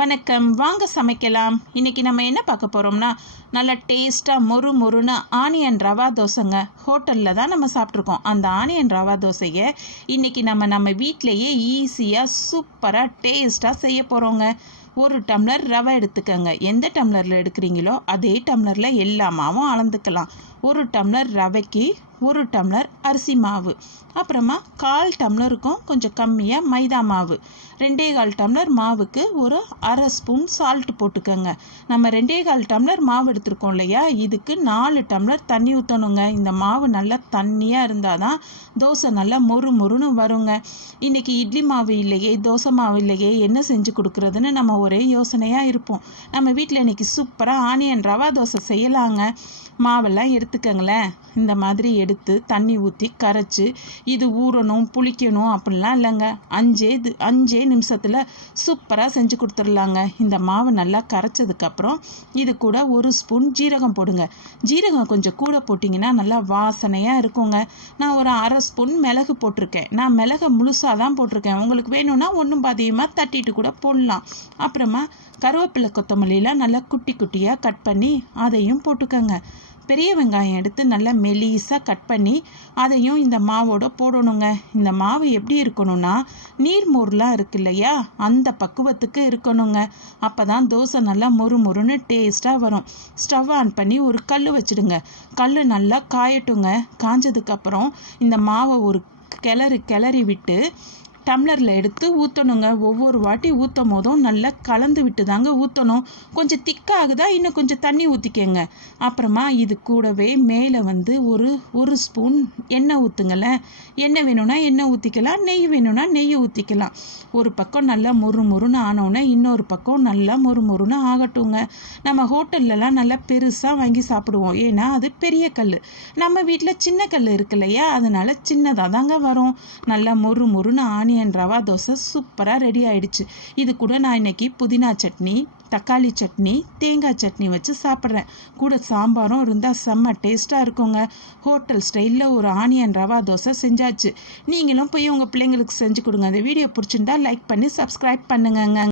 வணக்கம், வாங்க சமைக்கலாம். இன்னைக்கு நம்ம என்ன பார்க்க போகிறோம்னா, நல்லா டேஸ்ட்டாக மொறு மொறுன்னு ஆனியன் ரவா தோசைங்க. ஹோட்டலில் தான் நம்ம சாப்பிட்ருக்கோம். அந்த ஆனியன் ரவா தோசையை இன்னைக்கு நம்ம வீட்டிலையே ஈஸியாக சூப்பராக டேஸ்ட்டாக செய்ய போகிறோங்க. ஒரு டம்ளர் ரவை எடுத்துக்கோங்க. எந்த டம்ளரில் எடுக்கிறீங்களோ அதே டம்ளரில் எல்லா மாவும் அளந்துக்கலாம். ஒரு டம்ளர் ரவைக்கு ஒரு டம்ளர் அரிசி மாவு, அப்புறமா 1/4 டம்ளருக்கும் கொஞ்சம் கம்மியாக மைதா மாவு, 2/4 டம்ளர் மாவுக்கு ஒரு அரை ஸ்பூன் சால்ட் போட்டுக்கோங்க. நம்ம 2/4 டம்ளர் மாவு எடுத்துருக்கோம் இல்லையா, இதுக்கு 4 டம்ளர் தண்ணி ஊற்றணுங்க. இந்த மாவு நல்லா தண்ணியாக இருந்தால் தான் தோசை நல்லா மொறு மொறுன்னு வருங்க. இன்றைக்கி இட்லி மாவு இல்லையே, தோசை மாவு இல்லையே, என்ன செஞ்சு கொடுக்குறதுன்னு நம்ம ஒரே யோசனையாக இருப்போம். நம்ம வீட்டில் இன்றைக்கி சூப்பராக ஆனியன் ரவா தோசை செய்யலாங்க. மாவெல்லாம் எடுத்துக்கங்களேன். இந்த மாதிரி எடுத்து தண்ணி ஊற்றி கரைச்சி இது ஊறணும் புளிக்கணும் அப்படிலாம் இல்லைங்க. 5 நிமிஷத்தில் சூப்பராக செஞ்சு கொடுத்துடலாங்க. இந்த மாவு நல்லா கரைச்சதுக்கப்புறம் இது கூட ஒரு ஸ்பூன் ஜீரகம் போடுங்க. ஜீரகம் கொஞ்சம் கூட போட்டிங்கன்னா நல்லா வாசனையாக இருக்குங்க. நான் ஒரு அரை ஸ்பூன் மிளகு போட்டிருக்கேன். நான் மிளகை முழுசாக தான் போட்டிருக்கேன். உங்களுக்கு வேணும்னா ஒன்றும் பாதியமாக தட்டிட்டு கூட போடலாம். அப்புறமா கருவேப்பிலை கொத்தமல்லிலாம் நல்லா குட்டி குட்டியாக கட் பண்ணி அதையும் போட்டுக்கோங்க. பெரிய வெங்காயம் எடுத்து நல்லா மெலிசாக கட் பண்ணி அதையும் இந்த மாவோட போடணுங்க. இந்த மாவு எப்படி இருக்கணும்னா, நீர்மோர்லாம் இருக்கு இல்லையா, அந்த பக்குவத்துக்கு இருக்கணுங்க. அப்போ தான் தோசை நல்லா மொறு மொறுன்னு டேஸ்ட்டாக வரும். ஸ்டவ் ஆன் பண்ணி ஒரு கல் வச்சுடுங்க. கல் நல்லா காயட்டுங்க. காஞ்சதுக்கப்புறம் இந்த மாவை ஒரு கிளறி விட்டு டம்ளரில் எடுத்து ஊற்றணுங்க. ஒவ்வொரு வாட்டி ஊற்றும் போதும் நல்லா கலந்து விட்டு தாங்க ஊற்றணும். கொஞ்சம் திக்காகுதா இன்னும் கொஞ்சம் தண்ணி ஊற்றிக்கங்க. அப்புறமா இது கூடவே மேலே ஒரு ஸ்பூன் எண்ணெய் ஊற்றுங்களேன். எண்ணெய் வேணும்னா எண்ணெய் ஊற்றிக்கலாம், நெய் வேணும்னா நெய்யை ஊற்றிக்கலாம். ஒரு பக்கம் நல்லா மொறு மொறுன்னு ஆனோடனே இன்னொரு பக்கம் நல்லா மொறு மொறுன்னு ஆகட்டுங்க. நம்ம ஹோட்டல்லலாம் நல்லா பெருசாக வாங்கி சாப்பிடுவோம். ஏன்னா அது பெரிய கல். நம்ம வீட்டில் சின்ன கல் இருக்கு இல்லையா, அதனால சின்னதாக தாங்க வரும். நல்லா மொறு மொறுன்னு ஆனியன் ரவா தோசை சூப்பராக ரெடி ஆயிடுச்சு. இது கூட நான் இன்னைக்கு புதினா சட்னி, தக்காளி சட்னி, தேங்காய் சட்னி வச்சு சாப்பிட்றேன். கூட சாம்பாரும் இருந்தால் செம்ம டேஸ்ட்டாக இருக்குங்க. ஹோட்டல் ஸ்டைலில் ஒரு ஆனியன் ரவா தோசை செஞ்சாச்சு. நீங்களும் போய் உங்கள் பிள்ளைங்களுக்கு செஞ்சு கொடுங்க. அந்த வீடியோ பிடிச்சிருந்தா லைக் பண்ணி சப்ஸ்கிரைப் பண்ணுங்கங்க.